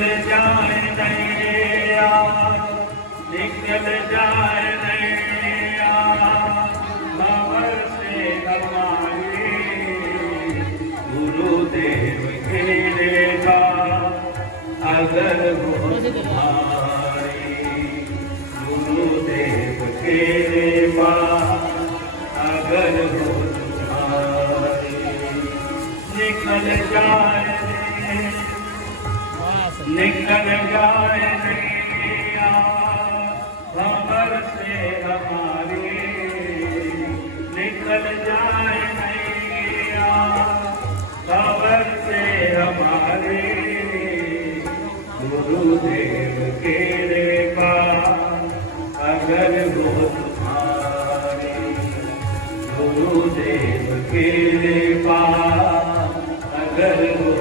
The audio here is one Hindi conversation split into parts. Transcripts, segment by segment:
निकल जाए नैया, निकल जाए नैया भंवर से हमारे, गुरुदेव खेलेगा अगर हो तुम्हारे, गुरुदेव खेलेगा अगर हो तुम्हारे। निकल जाए निकल जाए नैया भंवर से हमारे, निकल जाए नैया भंवर से हमारे, गुरुदेव खेलेगा अगर हो तुम्हारे, गुरुदेव खेलेगा अगर हो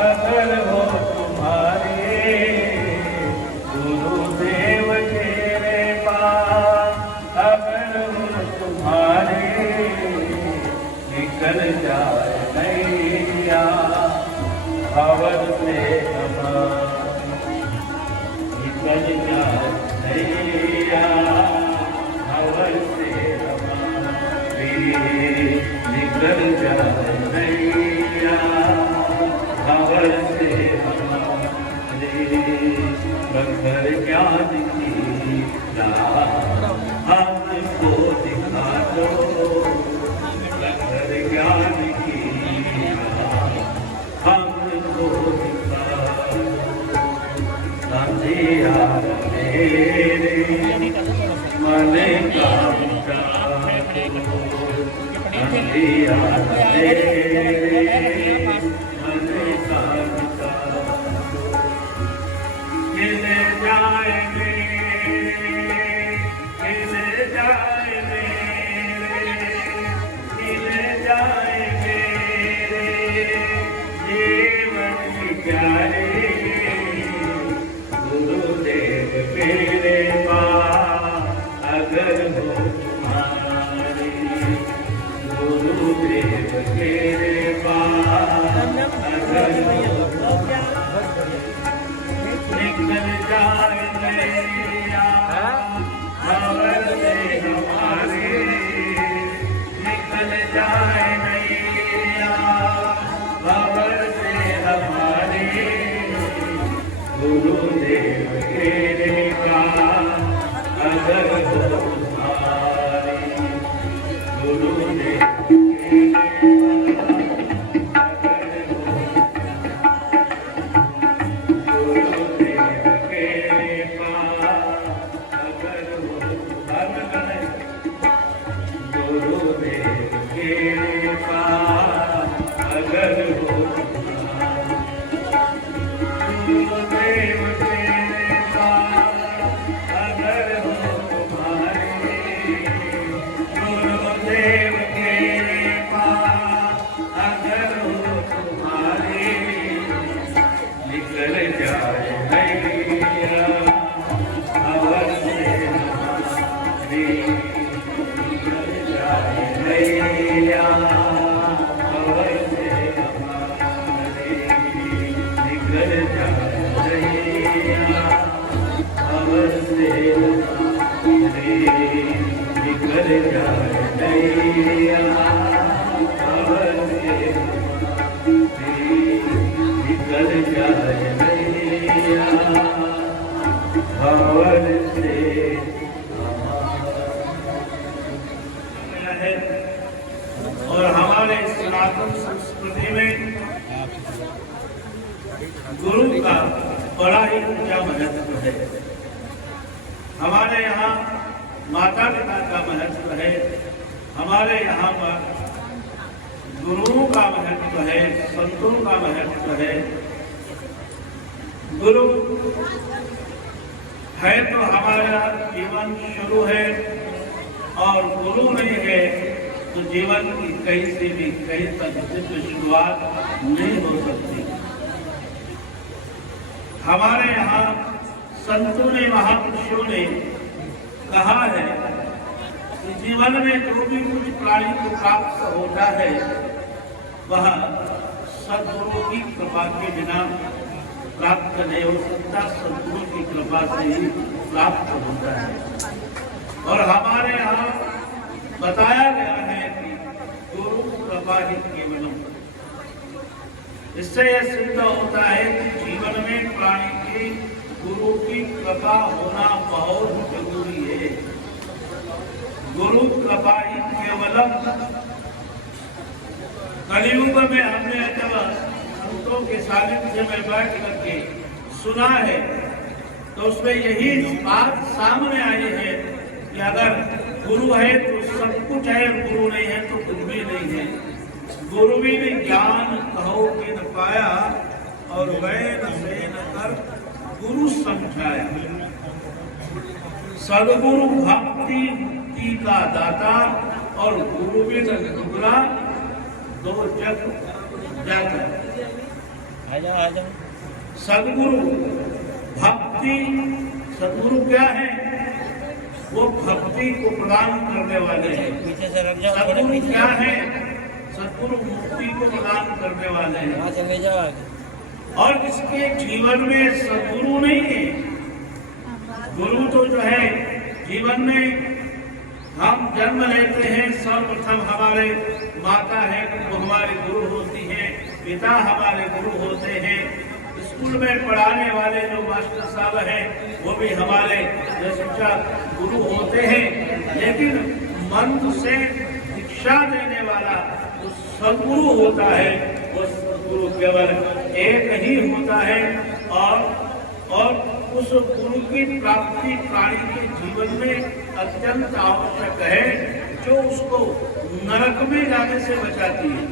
अगर हो तुम्हारे, गुरुदेव तेरे पास अगर हो तुम्हारे, निकल जाए नैया भंवर से हमारे, निकल जाए नैया भंवर से हमारे, निकल जाए नैया भंवर से हमारे। बंदर ज्ञान की राह हमको दिखा दो, बंदर ज्ञान की राह हमको दिखा दो। अंधिया मेरे मन का अंधिया मेरे मन का खिल जाएंगे, खिल जाएंगे, खिल जाएंगे जीवन की प्यारे, गुरुदेव मेरे पास अगर हो तुम्हारे, गुरुदेव मेरे पास अगर हो निकल जाए नैया भंवर से हमारे, निकल जाए नैया भंवर से हमारे, गुरुदेव खेलेगा अगर हो तुम्हारे, गुरुदेव और हमारे सनातन संस्कृति में गुरु का बड़ा ही ऊंचा महत्व है। हमारे यहाँ माता पिता का महत्व है, हमारे यहाँ पर गुरुओं का महत्व है, संतों का महत्व है। गुरु है तो हमारा जीवन शुरू है, और गुरु नहीं है तो जीवन की कहीं से भी कहीं तक दिव्य शुरुआत नहीं हो सकती। हमारे यहाँ संतों ने, महापुरुषों ने कहा है कि जीवन में जो भी कुछ प्राणी को प्राप्त होता है वह सद्गुरु की कृपा के बिना प्राप्त नहीं हो सकता, सद्गुरु की कृपा से ही प्राप्त होता है। और हमारे यहाँ बताया गया है कि गुरु कृपा ही केवलम। इससे यह सिद्ध होता है कि जीवन में प्राणी की गुरु की कृपा होना बहुत जरूरी है। गुरु कृपा ही केवलम। कलियुग में हमने जब संतों के सानिध्य में बैठ करके सुना है तो उसमें यही बात सामने आई है कि अगर गुरु है तो सब कुछ है, गुरु नहीं है तो कुछ भी नहीं है। गुरु भी ज्ञान कहो कि न पाया, और वैन से न कर गुरु समझाया। सदगुरु भक्ति मुक्ति का दाता, और गुरु भी दुगला दो जग जाता। सदगुरु भक्ति, सदगुरु क्या है? वो भक्ति को प्रदान करने वाले हैं। सदगुरु क्या है? सदगुरु मुक्ति को प्रदान करने वाले हैं। और जिसके जीवन में सदगुरु नहीं है, गुरु तो जो है जीवन में हम जन्म लेते हैं, सर्वप्रथम हमारे माता है वो हमारे गुरु होती है, पिता हमारे गुरु होते हैं, स्कूल में पढ़ाने वाले जो मास्टर साहब हैं वो भी हमारे शिक्षा गुरु होते हैं। लेकिन मन से शिक्षा देने वाला जो सदगुरु होता है वो सदगुरु केवल एक ही होता है। और उस गुरु की प्राप्ति प्राणी के जीवन में अत्यंत आवश्यक है, जो उसको नरक में जाने से बचाती है।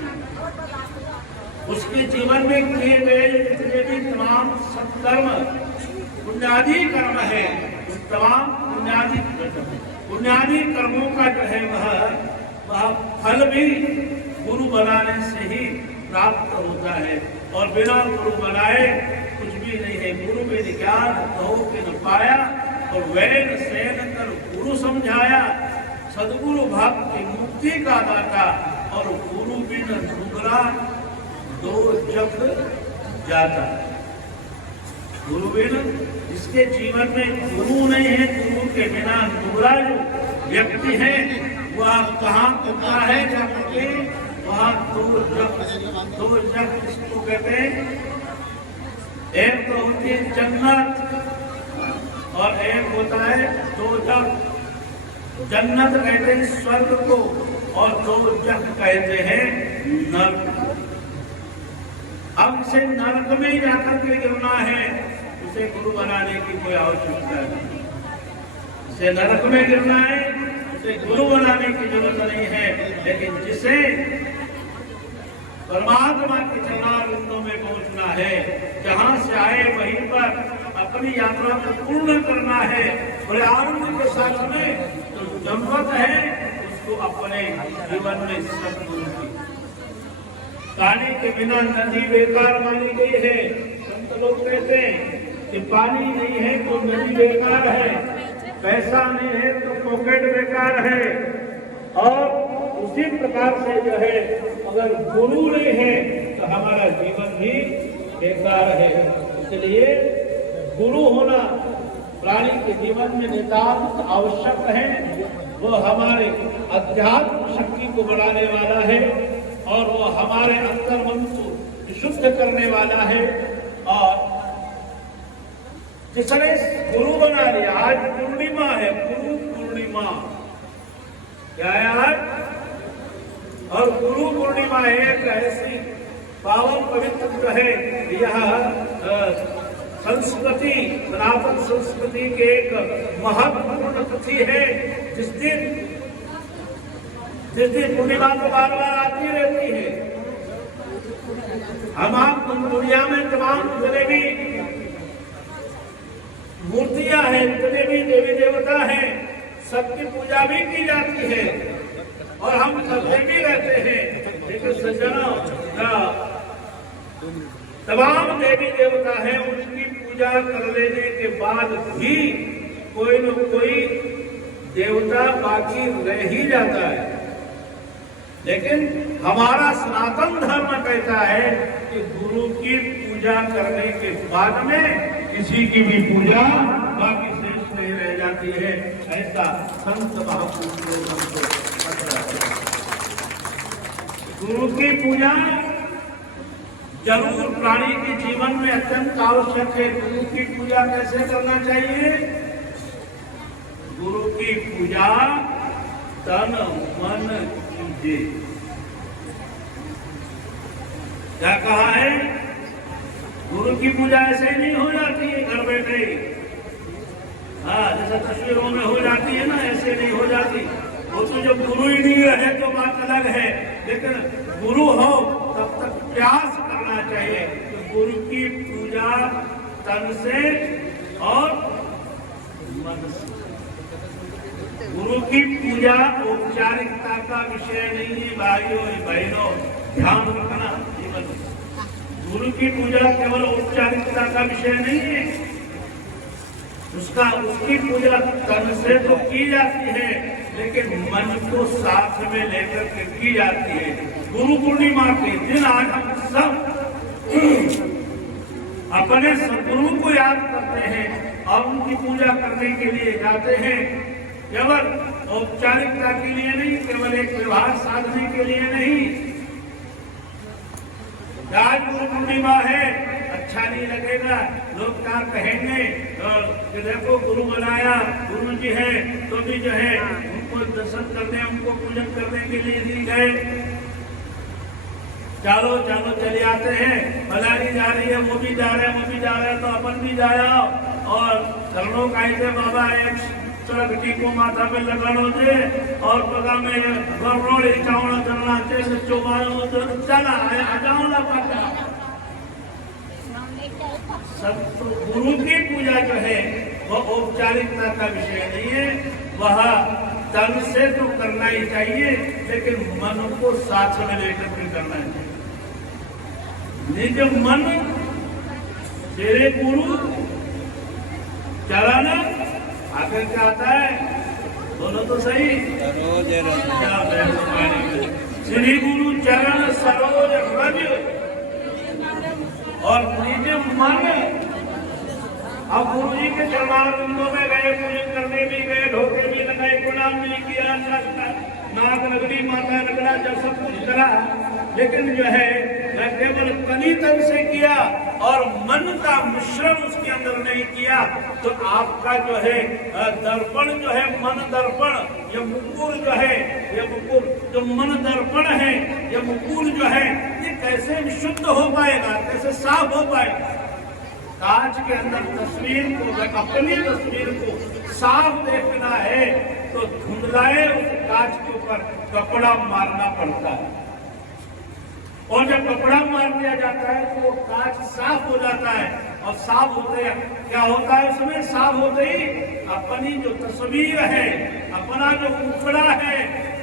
उसके जीवन में किए गए जितने भी तमाम सत्कर्म पुण्यादि कर्म है, उस तमाम पुण्यादि कर्मों का जो है वह फल भी गुरु बनाने से ही प्राप्त होता है। और बिना गुरु बनाए कुछ भी नहीं है। गुरु में ज्ञान कहो कि न पाया, और वैन से न कर गुरु समझाया। सदगुरु भक्ति मुक्ति का दाता, और गुरु बिन दुगला दो जग जाता। गुरु बिन, जिसके जीवन में गुरु नहीं है, गुरु के बिना दुगला जो व्यक्ति है वह कहाँ होता है जाकर के? वहाँ दो जग किसको कहते हैं? एक तो होती है जन्नत, और एक होता है दो जग। जन्नत कहते हैं स्वर्ग को, और दो जग कहते हैं नरक। अब इसे नरक में जाकर के गिरना है, उसे गुरु बनाने की कोई आवश्यकता नहीं। इसे नरक में गिरना है, उसे गुरु बनाने की जरूरत नहीं है। लेकिन जिसे परमात्मा के चरणारविंदों में पहुंचना है, जहां से आए वहीं पर अपनी यात्रा को पूर्ण करना है, बड़े आनंद के साथ में, तो जरूरत है उसको अपने जीवन में सदगुरु की। पानी के बिना नदी बेकार मानी गई है। संत लोग कहते हैं कि पानी नहीं है तो नदी बेकार है, पैसा नहीं है तो पॉकेट बेकार है। और उसी प्रकार से जो है अगर गुरु नहीं है तो हमारा जीवन भी बेकार है। इसलिए गुरु होना प्राणी के जीवन में नितांत आवश्यक है। वो हमारे अध्यात्म शक्ति को बढ़ाने वाला है, और वो हमारे अंतर मन को शुद्ध करने वाला है। और जिसने गुरु बना लिया, आज पूर्णिमा है, गुरु पूर्णिमा क्या है आज? और गुरु पूर्णिमा एक ऐसी पावन पवित्र जो है, यह संस्कृति, सनातन संस्कृति के एक महत्वपूर्ण तिथि है। जिस दिन पूर्णिमा तो बार बार आती रहती है। हम आप दुनिया में तमाम जितने भी मूर्तियां हैं, जितने भी देवी देवता हैं, सबकी पूजा भी की जाती है और हम करते भी रहते हैं। लेकिन सज्जनों, तमाम देवी देवता है, उनकी पूजा कर लेने के बाद भी कोई न कोई देवता बाकी रह ही जाता है। लेकिन हमारा सनातन धर्म कहता है कि गुरु की पूजा करने के बाद में किसी की भी पूजा बाकी शेष नहीं रह जाती है। ऐसा संत महापुरुष लोग हमको बताते हैं। गुरु की पूजा जरूर प्राणी के जीवन में अत्यंत आवश्यक है। गुरु की पूजा कैसे करना चाहिए? गुरु की पूजा तन मन कीजिए। क्या कहा है? गुरु की पूजा ऐसे नहीं हो जाती है घर बैठे। हाँ, जैसा तस्वीरों में हो जाती है ना, ऐसे नहीं हो जाती। वो तो जब गुरु ही नहीं रहे तो बात अलग है, लेकिन गुरु हो तब तक प्रयास करना चाहिए कि गुरु की पूजा तन से और मन से। गुरु की पूजा औपचारिकता का विषय नहीं है भाइयों बहनों, ध्यान रखना जीवन। गुरु की पूजा केवल औपचारिकता का विषय नहीं है। उसकी पूजा तन से तो की जाती है, लेकिन मन को साथ में लेकर के की जाती है। गुरु पूर्णिमा के दिन आज हम सब अपने सद्गुरु को याद करते हैं और उनकी पूजा करने के लिए जाते हैं। केवल औपचारिकता के लिए नहीं, केवल एक व्यवहार साधने के लिए नहीं। आज गुरु पूर्णिमा है, अच्छा नहीं लगेगा, लोग क्या कहेंगे कि देखो गुरु बनाया, गुरु जी है तो भी जो है उनको दर्शन करने, उनको पूजन करने के लिए नहीं गए। चलो चलो चले आते हैं, मलारी जा रही है, वो भी जा रहे हैं, वो भी जा रहे हैं, तो अपन भी जाया और करणों का ऐसे बाबा एक सरगटी को माथा पे लगानो थे और बगा में गौरोड़े चावड़ा करना थे, सच्चो मानो चला आ जाओ ना पाता। सब तो गुरु की पूजा जो है वह औपचारिकता का विषय नहीं है, वह तन से तो करना ही चाहिए, लेकिन मन को साथ में लेकर के करना चाहिए। निज मन तेरे गुरु चरण आखिर क्या आता है? बोलो तो सही। श्री गुरु चरण सरोज रज और निज मन। अब गुरु जी के चरणारविंदों में गए, पूजन करने भी गए, ढोके भी लगाए, प्रणाम भी किया, नाग रगड़ी, माथा रगड़ा, जब सब कुछ करा, लेकिन जो है केवल तनी तन से किया और मन का मिश्रण उसके अंदर नहीं किया, तो आपका जो है दर्पण जो है, मन दर्पण, ये मुकुर जो है, ये मुकुर जो मन दर्पण है, ये मुकुर जो है, ये कैसे विशुद्ध हो पाएगा, कैसे साफ हो पाएगा? कांच के अंदर तस्वीर को, अपनी तस्वीर को साफ देखना है तो धुंधलाए उस कांच के ऊपर कपड़ा मारना पड़ता है, और जब कपड़ा मार दिया जाता है तो वो कांच साफ हो जाता है। और साफ होते क्या होता है उसमें? साफ होते ही अपनी जो तस्वीर है, अपना जो मुखड़ा है,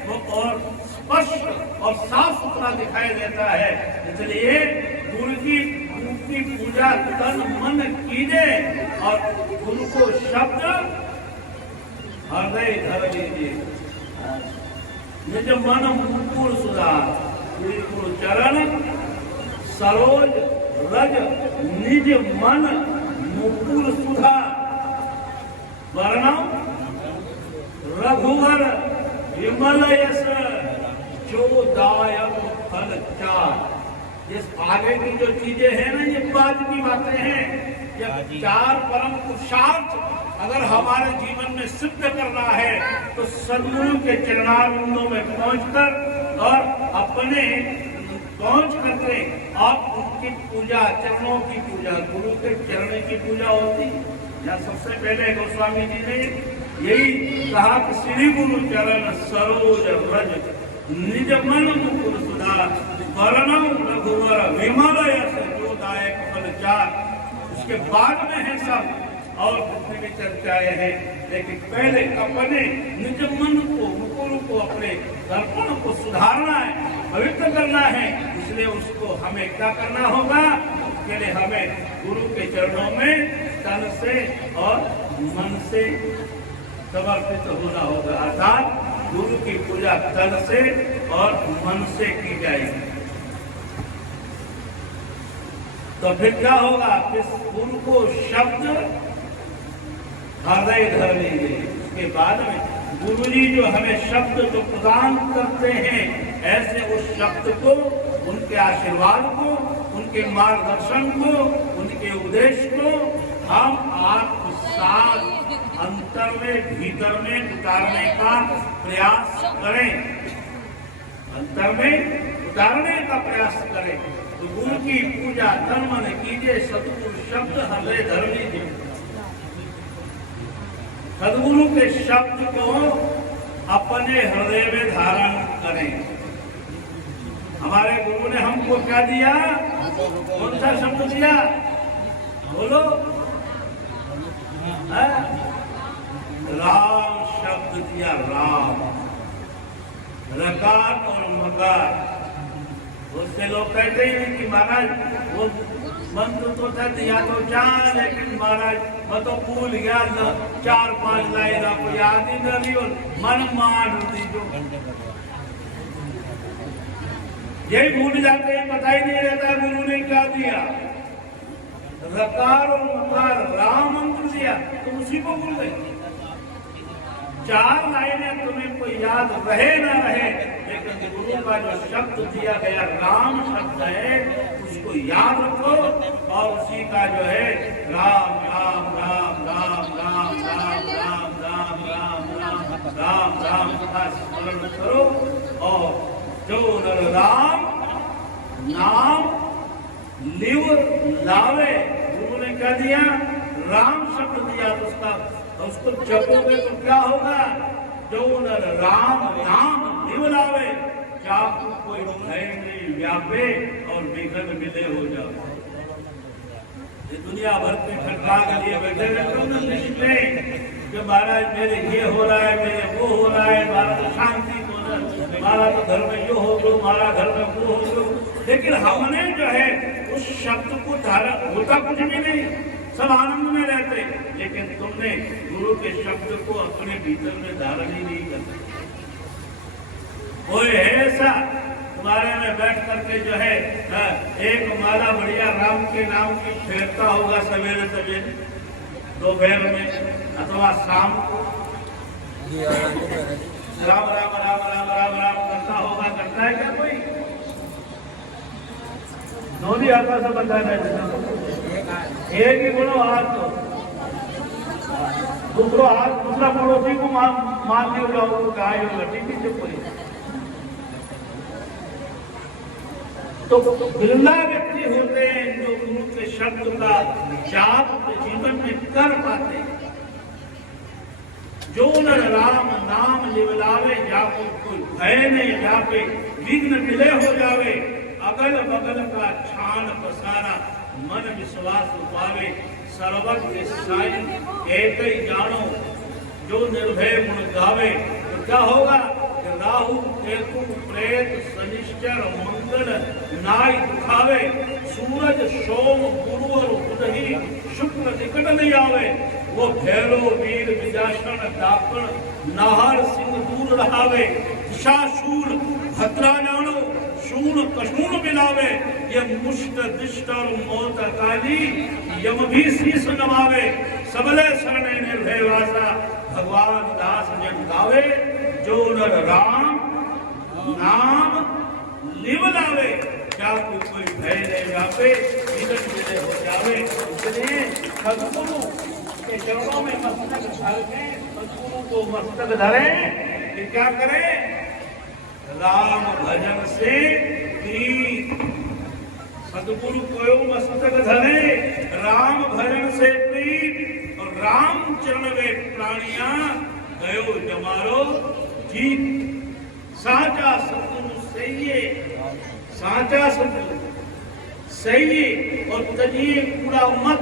वो और स्पष्ट और साफ सुथरा दिखाई देता है। इसलिए गुरु की पूजा तन मन कीजिए और गुरु को शब्द हृदय धर लीजिए। निज मन मुकुर सुधार, गुरु चरण सरोज रज निज मन मुकुर सुधा। वर्णम रघुवर विमल यश जो दायक फल चार। ये आगे की जो चीजें हैं ना, ये बाद की बातें हैं। ये चार परम पुरुषार्थ अगर हमारे जीवन में सिद्ध करना है तो सद्गुरु के चरणारविंदों में पहुंचकर और अपने पहुंच करके आप उनकी पूजा, चरणों की पूजा, गुरु के चरण की पूजा होती। या सबसे पहले गोस्वामी जी ने यही कहा कि श्री गुरु चरण सरोज व्रज निज मन मुकुर सुधा वर्णम रघुवर विमल यश जो दायक फल चार। उसके बाद में है सब और जितने भी चर्चाएं हैं, लेकिन पहले अपने निज मन को, मुकुर को, अपने दर्पण को सुधारना है, पवित्र करना है। इसलिए उसको हमें क्या करना होगा? उसके लिए हमें गुरु के चरणों में तन से और मन से समर्पित होना होगा। अर्थात गुरु की पूजा तन से और मन से की जाएगी। तो फिर क्या होगा? किस गुरु को शब्द हृदय धर लेंगे। उसके बाद में गुरु जी जो हमें शब्द जो प्रदान करते हैं, ऐसे उस शब्द को, उनके आशीर्वाद को, उनके मार्गदर्शन को, उनके उपदेश को हम आत्मसात अंतर में, भीतर में उतारने का प्रयास करें। अंतर में उतारने का प्रयास करें। तो गुरु की पूजा तन मन कीजिए, सतगुरु शब्द हृदय धर लीजिए। सदगुरु के शब्द को अपने हृदय में धारण करें। हमारे गुरु ने हमको क्या दिया? कौन सा शब्द दिया? बोलो। राम शब्द दिया। राम, रकार और मकार। उससे लोग कहते हैं कि महाराज वो मंत्र तो था दिया तो चार, लेकिन महाराज मैं तो भूल गया, 4-5 लाइन आपको याद ही नहीं और मन मार दी। जो यही भूल जाते हैं, पता ही नहीं रहता गुरु ने क्या दिया। रकार और मकार राम मंत्र दिया, तो उसी को भूल गए। 4 लाइनें तुम्हें कोई याद रहे ना रहे, लेकिन गुरु का जो शब्द दिया गया राम शब्द है, उसको याद रखो और उसी का जो है राम राम राम राम राम राम राम राम राम राम राम राम का स्मरण करो। और जो नर राम नाम लिव लावे, गुरु ने क्या दिया? राम शब्द दिया। उसको जपोगे तो क्या होगा? जो नर राम नाम लिव लावे, आपको कोई भय नहीं व्यापे और विघ्न मिले हो जाओ। ये दुनिया भर के खटका के लिए बैठे रहते हैं कि महाराज मेरे ये हो रहा है, मेरे वो हो रहा है, हमारा तो शांति हो रहा है, हमारा तो घर में जो हो गो, हमारा घर में वो हो गो। लेकिन हमने जो है उस शब्द को धारण, होता कुछ भी नहीं, सब आनंद में रहते, लेकिन तुमने गुरु के शब्द को अपने भीतर में धारण ही नहीं करते। कोई है ऐसा तुम्हारे में बैठ करके जो है एक माला बढ़िया राम के नाम की फेरता होगा सवेरे सवेरे, दोपहर में अथवा शाम को राम राम राम राम राम राम करता होगा? करता है क्या कोई? दोनों हाथों से बता रहे, एक ही बोलो हाथ, दूसरा हाथ दूसरा पड़ोसी को मान दिया जाओ, गाय होगा, ठीक है? चुप करिए। तो बिरला व्यक्ति होते हैं जो गुरु के शब्द का जाप जीवन में कर पाते हैं। जो नर राम नाम लिवलावे, जाको कोई भय नहीं जापे, विघ्न मिले हो जावे, अगल बगल का छान पसारा मन विश्वास पावे, सर्वज्ञ साई एक ही जानो, जो निर्भय गुण गावे। तो क्या होगा? राहु केतु प्रेत शनिश्चर मंगल नाई दुखावे, सूरज सोम गुरु और बुध ही शुक्र निकट नहीं आवे। वो भैरव वीर विजासन दापण नाहर सिंह दूर रहावे, दिशाशूल भद्रा जानो, शूल कशून मिलावे। ये मुष्ट दिष्ट और मौत काली यम भी शीस नवावे, सबले शरणे निर्भय वासा भगवान दास जन गावे। जो नर राम नाम लिव लावे, क्या कोई भय नहीं जावे, विघ्न मिले हो जावे। इसलिए सदगुरु के चरणों में मस्तक धर के सदगुरु को मस्तक धरे कि क्या करें? राम भजन से प्रीत। सदगुरु को मस्तक धरे, राम भजन से प्रीत, और राम चरण में प्राणियां गयो जमारो जीत। साचा सदगुरु सही, साचा सदगुरु सही, और तजिए पूरा मत।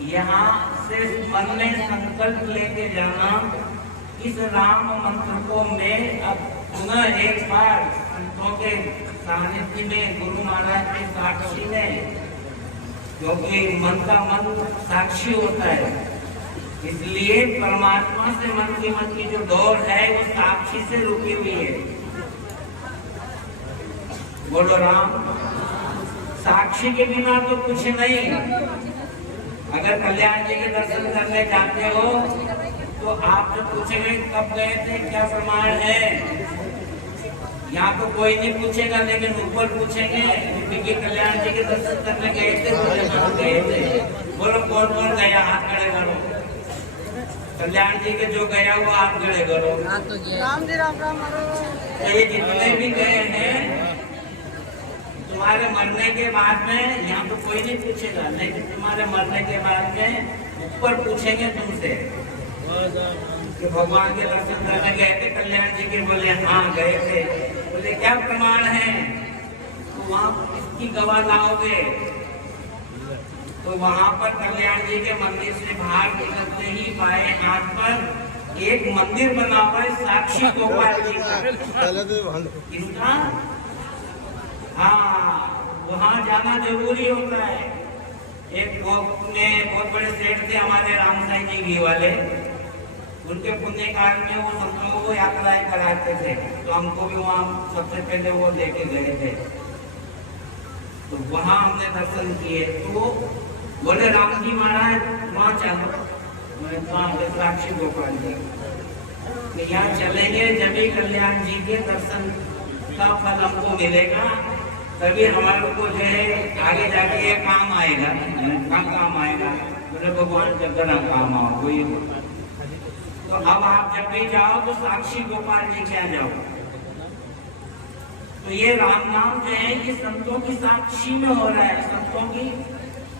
यहाँ से मन में संकल्प लेके जाना, इस राम मंत्र को मैं अब पुनः एक बार संतों के सानिध्य में, गुरु महाराज के साक्षी में, क्योंकि मन का मन साक्षी होता है, इसलिए परमात्मा से मन की जो डोर है वो साक्षी से रुकी हुई है। बोलो राम। साक्षी के बिना तो कुछ नहीं। अगर कल्याण जी के दर्शन करने जाते हो तो आप जो पूछेंगे कब गए थे, क्या प्रमाण है, यहाँ तो कोई नहीं पूछेगा, लेकिन ऊपर पूछेंगे कि कल्याण जी के दर्शन करने गए थे, तो गए थे। बोलो कौन कौन गया, हाथ खड़े करो। कल्याण जी के जो गया वो हाथ खड़े करो। राम जी राम राम। तो ये जितने भी गए हैं, तुम्हारे मरने के बाद में यहाँ तो कोई नहीं पूछेगा, लेकिन तुम्हारे मरने के बाद में ऊपर पूछेंगे तुमसे कि भगवान के दर्शन करने गए थे कल्याण जी के। बोले हाँ गए थे। बोले क्या प्रमाण है, तो वहाँ किसकी गवाह लाओगे? तो वहाँ पर कल्याण जी के मंदिर से बाहर निकलते ही बाएं हाथ पर एक मंदिर बना हुआ है, साक्षी गोपाल जी का। किसका? हाँ, वहाँ जाना जरूरी होता है। एक बहुत बड़े सेठ थे हमारे राम साईं जी घी वाले, उनके पुण्य काल में वो संतों को यात्राएं कराते थे, तो हमको भी वहाँ सबसे पहले वो लेके गए थे। तो वहाँ हमने दर्शन किए, तो बोले राम जी महाराज वहाँ चलो, साक्षी गोपाल जी यहाँ चलेंगे, जब भी कल्याण जी के दर्शन का फल हमको मिलेगा, तभी हमारे को जो है आगे जाके ये काम आएगा। काम आएगा, बोले भगवान का बड़ा काम आओ कोई। तो अब आप जब भी जाओ तो साक्षी गोपाल जी क्या जाओ। तो ये राम नाम जो है ये संतों की साक्षी में हो रहा है, संतों की,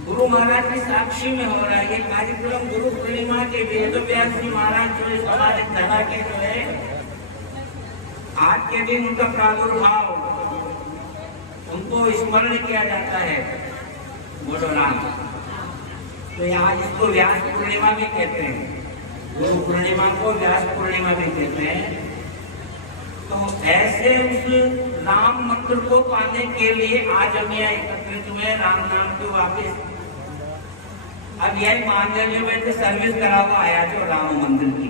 गुरु महाराज की साक्षी में हो रहा है। ये कार्यक्रम गुरु पूर्णिमा के वेद व्यास जी महाराज जो हमारे धरा के जो है आज के दिन उनका प्रादुर्भाव, उनको स्मरण किया जाता है। बोलो राम। तो यहाँ इसको व्यास पूर्णिमा भी कहते हैं, गुरु पूर्णिमा को व्यास पूर्णिमा भी कहते हैं। तो ऐसे उस राम मंत्र को पाने के लिए आज हम यहाँ एकत्रित हुए, राम नाम को वापिस। अब यही मान लीजिए मैं सर्विस करा हुआ आया जो राम मंदिर की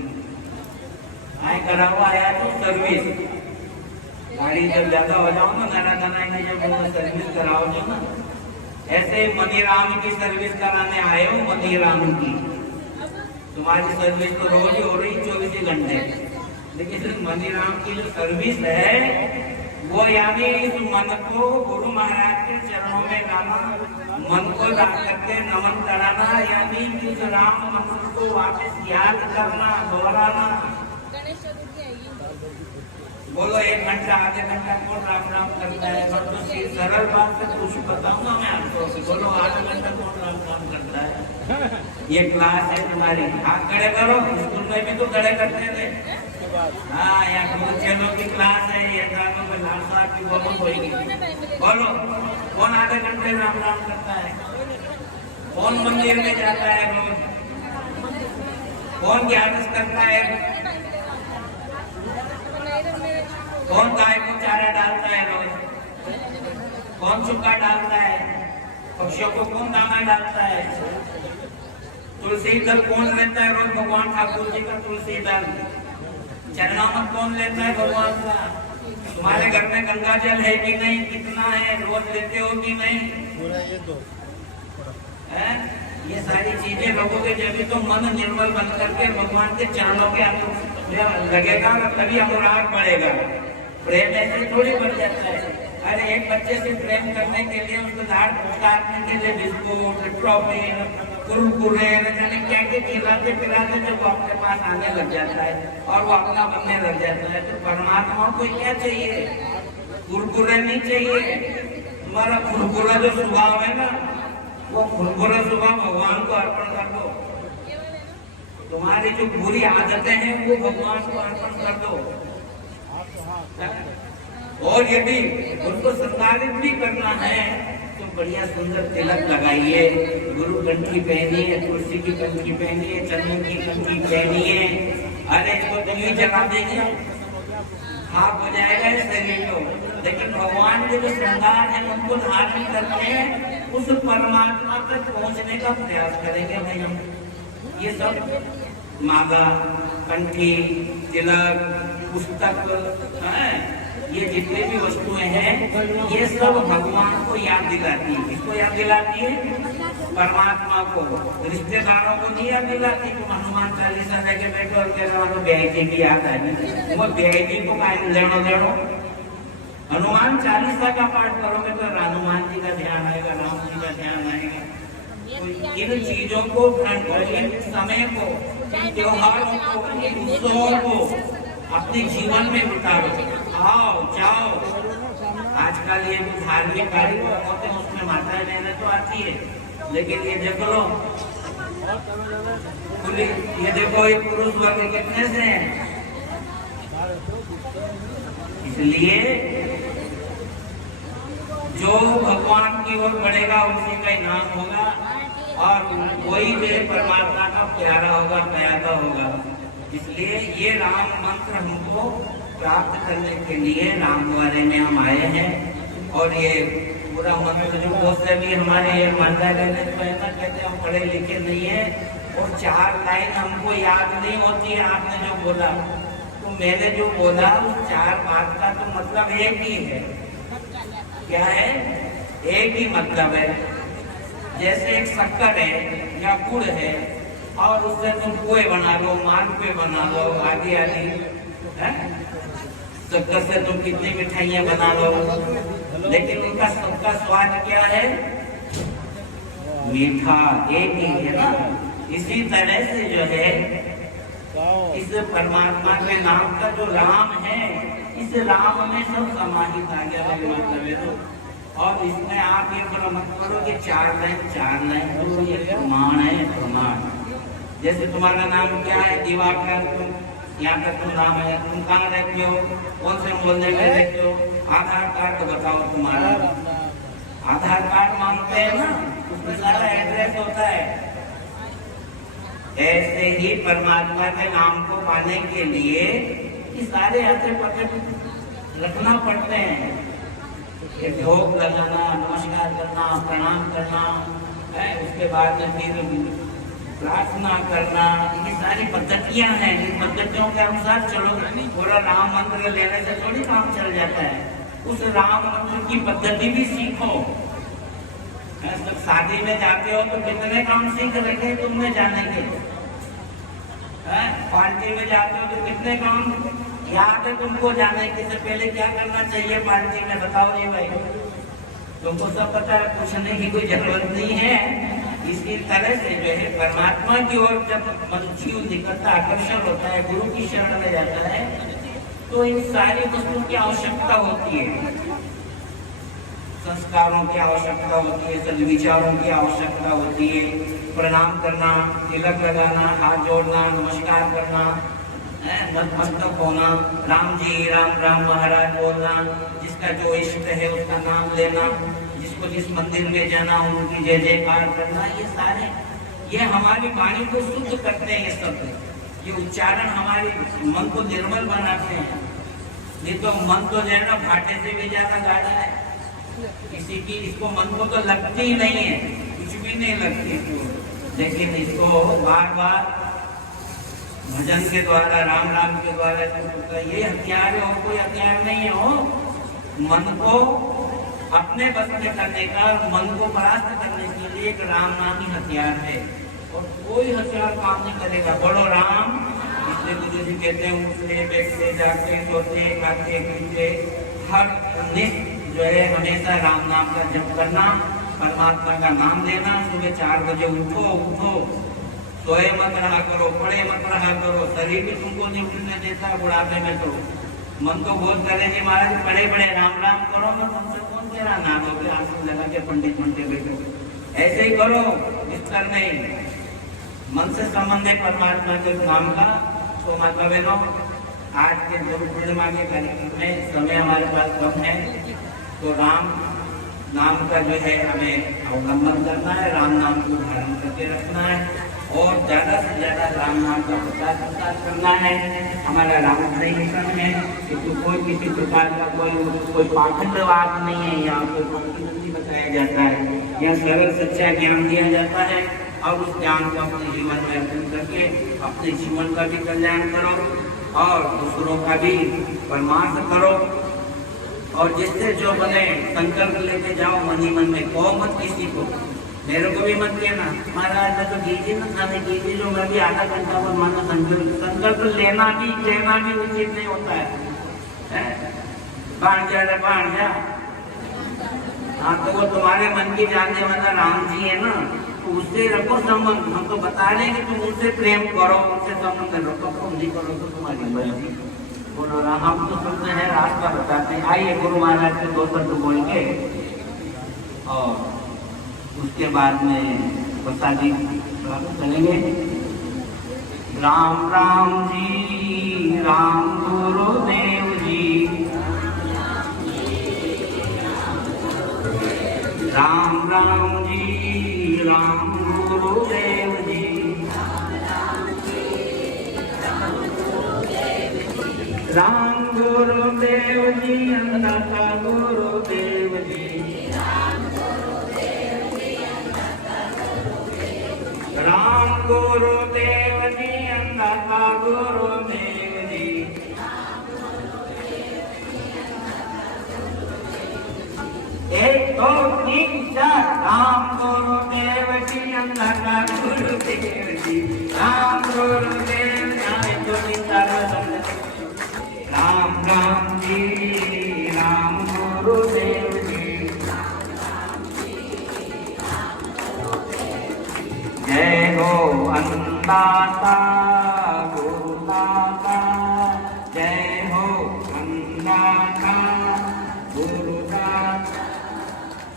करा हुआ आया तो सर्विस गाड़ी जब ज्यादा हो जाओ ना, नरा नरा जब सर्विस कराओ जो ना, ऐसे मनीराम की सर्विस कराने आए हो, मनीराम की तुम्हारी सर्विस तो रोज ही हो रही 24 घंटे, लेकिन मनीराम की जो सर्विस है वो यानी इस मन को गुरु महाराज के चरणों में लाना, मन को ला करके नमन कराना, यानी इस राम मंत्र को वापस याद करना, दोहराना। बोलो 1 घंटा आधे घंटा कौन राम राम करता है? तो सरल बात से कुछ बताऊंगा मैं आपको। बोलो आधा घंटा कौन राम राम करता है? ये क्लास है तुम्हारी, हाथ खड़े करो। स्कूल में भी तो खड़े करते थे। हाँ, यहाँ बच्चों की क्लास है, ये लाल साहब की बोलो होगी। बोलो कौन आधे घंटे राम राम करता है? कौन मंदिर में जाता है रोज? कौन ग्यारस करता है? कौन गाय को चारा डालता है रोज? कौन चुका डालता है? पक्षियों को कौन दाना डालता है? तुलसी दल कौन लेता है रोज? भगवान ठाकुर जी का तुलसी दल। चरणामत कौन लेता है? भगवान का। तुम्हारे घर में गंगा जल है कि नहीं? कितना है? रोज लेते हो कि नहीं? ये सारी चीजें लोगों के जब तो मन निर्मल बन करके भगवान के चरणों के लगेगा, तभी अनुराग बढ़ेगा। प्रेम ऐसे थोड़ी बढ़ जाता है। अरे एक बच्चे से प्रेम करने के लिए उसको दाढ़ काटने के लिए बिस्कुट, ट्रॉफी, कुरकुरे, क्या क्या खिलाते पिलाते जब वो अपने पास आने लग जाता है और वो अपना बनने लग जाता है, तो परमात्मा को क्या चाहिए? कुरकुरे नहीं चाहिए। तुम्हारा कुरकुरा जो स्वभाव है ना, वो कुरकुरा स्वभाव भगवान को अर्पण कर दो। तुम्हारी जो बुरी आदतें हैं वो भगवान को अर्पण कर दो। और यदि उनको संचालित भी करना है तो बढ़िया सुंदर तिलक लगाइए, गुरु कंठी पहनिए, तुलसी की कंठी पहनिए, चंदन की कंठी पहनिए। अरे इसको तुम ही जला देंगे, हाथ हो जाएगा इस शरीर को। लेकिन भगवान के जो श्रृंगार है उनको धारण करते हैं, उस परमात्मा तक पहुंचने का प्रयास करेंगे भाई हम। ये सब माला, कंठी, तिलक, पुस्तक है, ये जितने भी वस्तुएं हैं ये सब भगवान को याद दिलाती है। किसको याद दिलाती है? परमात्मा को। रिश्तेदारों को नहीं याद दिलाती। तुम हनुमान चालीसा लेके बैठो और कह रहे हो ब्याह जी की याद आई, वो ब्याह जी को कायम लेनो। हनुमान चालीसा का पाठ करोगे तो हनुमान जी का ध्यान आएगा, राम जी का ध्यान आएगा। तो इन चीजों को ग्रहण करो, इन समय को, इन त्योहारों को, इन उत्सवों को अपने जीवन में उतारो। आओ जाओ, आजकल ये जो धार्मिक कार्यक्रम होते हैं उसमें माताएं बहनें तो आती है, लेकिन ये देख लो, ये देखो ये पुरुष वर्ग कितने से हैं। इसलिए जो भगवान की ओर बढ़ेगा उसी का इनाम होगा, और वही जो परमात्मा का प्यारा होगा, प्यारा होगा। इसलिए ये राम मंत्र हमको प्राप्त करने के लिए राम द्वारे में हम आए हैं। और ये पूरा मंत्र जो बहुत से भी हमारे ये माता रहने तो है ना, कहते हम पढ़े लिखे नहीं है और 4 लाइन हमको याद नहीं होती है। आपने जो बोला तो मैंने जो बोला उस 4 बात का तो मतलब एक ही है। क्या है? एक ही मतलब है। जैसे एक शक्कर है या गुड़ है और उससे तुम पोहे बना लो, मालपुए बना लो, आदि आदि, शक्कर से तुम कितनी मिठाइयाँ बना लो, लेकिन उनका सबका स्वाद क्या है? मीठा, एक ही है ना। इसी तरह से जो है इस परमात्मा के नाम का जो राम है, इस राम में सब समाहित आ गया है मतलब है। तो और इसमें आप ये बोलो मत करो कि 4 लाइन तो ये प्रमाण है, प्रमाण। जैसे तुम्हारा नाम क्या है? दिवाकर, तुम यहाँ का तुम नाम है, तुम कहाँ रहते हो, कौन से मोहल्ले में रहते हो, आधार कार्ड तो बताओ तुम्हारा। आधार कार्ड मांगते हैं ना, उसमें सारा एड्रेस होता है। ऐसे ही परमात्मा के नाम को पाने के लिए ये सारे आते पते रखना पड़ते हैं। ये भोग लगाना, नमस्कार करना, प्रणाम करना है, उसके बाद में फिर प्रार्थना करना, ये सारी पद्धतियां हैं। इन पद्धतियों के अनुसार चलो। पूरा राम मंत्र लेने से थोड़ी काम चल जाता है। उस राम मंत्र की पद्धति भी सीखो। सब शादी में जाते हो तो कितने काम सीख रखे तुमने जाने के, पार्टी में जाते हो तो कितने काम याद है तुमको जाने के। से पहले क्या करना चाहिए पार्टी में, बताओ जी भाई। तुमको सब पता है, पूछने की कोई जरूरत नहीं है। इसी तरह से जो है परमात्मा की ओर जब जीव निकलता, आकर्षण होता है, गुरु की शरण में जाता है, तो इन सारी वस्तुओं की आवश्यकता होती है। संस्कारों की आवश्यकता होती है, सद्विचारों की आवश्यकता होती है। प्रणाम करना, तिलक लगाना, हाथ जोड़ना, नमस्कार करना, नतमस्तक होना, राम जी राम राम महाराज बोलना, जिसका जो इष्ट है उसका नाम लेना, जिसको जिस मंदिर में जाना उनकी जय जयकार करना, ये सारे ये हमारी वाणी को शुद्ध करते हैं। ये सब ये उच्चारण हमारे मन को निर्मल बनाते हैं। नहीं तो मन तो जो है ना भाटे से भी ज्यादा गाढ़ा है। किसी की इसको मन को तो लगती ही नहीं है, कुछ भी नहीं लगती, लेकिन इसको बार बार भजन के द्वारा, राम राम के द्वारा, ये हथियार है और कोई हथियार नहीं है। हो मन को अपने बस में करने का, मन को परास्त करने के लिए एक राम नाम ही हथियार है, और कोई हथियार काम नहीं करेगा। बड़ो राम, इसलिए गुरु जी कहते हैं उठते बैठते जागते सोते खाते पीते हर नित्य जो है हमेशा राम नाम का जप करना, परमात्मा का नाम लेना। सुबह 4 बजे उठो, सोए मत रहा करो, पड़े मत रहा करो। शरीर भी तुमको नहीं उठने देता बुढ़ापे में, तो मन को बोध करे जी महाराज पड़े पड़े राम राम करो, मैं तुमसे कौन कह रहा ना दो आंसू लगा के पंडित बनते बैठो। ऐसे ही करो, बिस्तर नहीं, मन से संबंध है परमात्मा के नाम का। तो माता बहनों, आज के गुरु पूर्णिमा के कार्यक्रम में समय हमारे पास कम है, तो राम नाम का जो है हमें अवलंबन करना है, राम नाम को धारण करके रखना है और ज़्यादा से ज़्यादा राम नाम का प्रचार प्रसार करना है। हमारा रामश्री मिशन है कि कोई किसी प्रकार का कोई पाखंडवाद नहीं है, यहाँ कोई पंक्ति नहीं बताया जाता है, यहाँ सरल सच्चा ज्ञान दिया जाता है और उस ज्ञान को अपने जीवन में अर्पण करके अपने जीवन का भी कल्याण करो और दूसरों का भी परमार्थ करो और जिससे जो बने संकल्प लेके जाओ मन ही मन में, कहो मत किसी को, मेरे को भी मत कहना महाराज मैं तो कीजिए ना खाने कीजिए जो मैं भी आधा घंटा पर मानो संकल्प लेना भी उचित नहीं होता है। बाढ़ जा हाँ तो वो तुम्हारे मन की जानने वाला राम जी है ना, तो उससे रखो संबंध। हम तो बता रहे हैं कि तुम उससे प्रेम करो, उससे संबंध रखो, तुम नहीं करो तो तुम्हारी मर्जी। बोलो राम, हम तो सुनते हैं रास्ता बताते हैं। आइए गुरु महाराज के 2 शब्द बोल के और उसके बाद में प्रसादी चलेंगे। राम राम जी, राम गुरुदेव जी, राम राम जी, राम गुरुदेव जी, राम गुरुदेव जी, अन्नथा गुरुदेव जी, राम गुरुदेव जी, अन्नथा गुरुदेव जी, एक दो तीन चार, राम गुरुदेव जी, अन्नथा गुरुदेव जी, राम गुरुदेव जी, राम राम जी, राम गुरुदेव जी, जय हो अन्नदाता गुरुदाता, जय हो अन्नदाता गुरुदाता,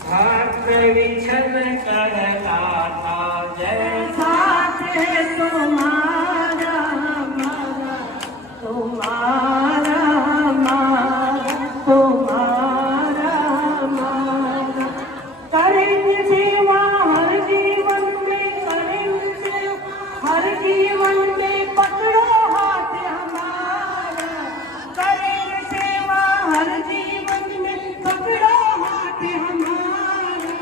भक्त विछल करलाता, जय साथ तुम्हारा हमारा, तुम्हारा तुम्हारा हमारा, करेंगे सेवा हर जीवन में, करेंगे सेवा हर जीवन में, पकड़ो हाथ हमारा, करेंगे सेवा हर जीवन में, पकड़ो हाथ हमारा,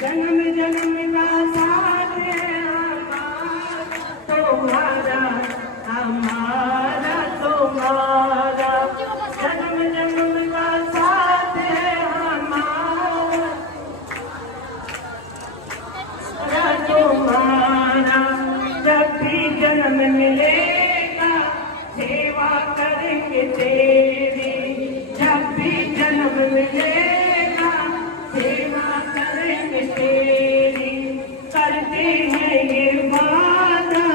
जन्म जन्म का साथ है हमारा, तुम्हारा हमारा, तुम्हारा जन्म जन्म का साथ है हमारा, तुम्हारा जब भी जन्म मिलेगा सेवा करेंगे तेरी, जब भी जन्म मिलेगा सेवा करेंगे तेरी, करते हैं ये वादा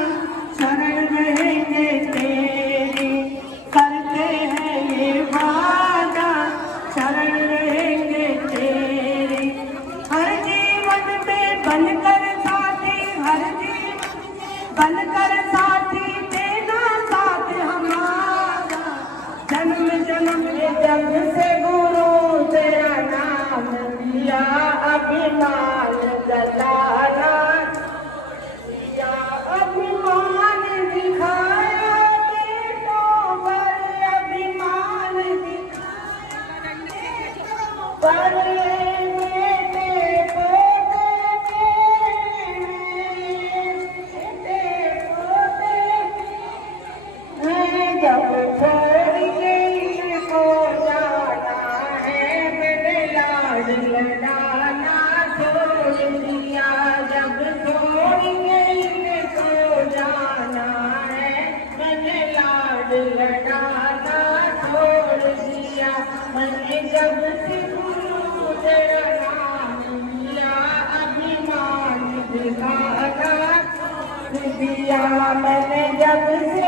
शरण रहेंगे तेरी, करते हैं ये वादा शरण रहेंगे तेरी, हर जीवन में बनकर साथी, हर जीवन में बनकर साथी, देना साथ हमारा, जन्म जन्म के जब से गुरु तेरा नाम लिया, अभिमान जलाना दिया, अभिमान दिखाया बेटों पर, अभिमान दिखाया बेटों पर, बेटे पोते जब छोड़ के इनको जाना है, मैंने लाड लड़ाना छोड़ दिया, जब छोड़ के इनको जाना है, मैंने लाड लड़ाना छोड़ दिया, मैंने जब से गुरु तेरा नाम लिया, अभिमान दिखाना छोड़ दिया, मैंने जब से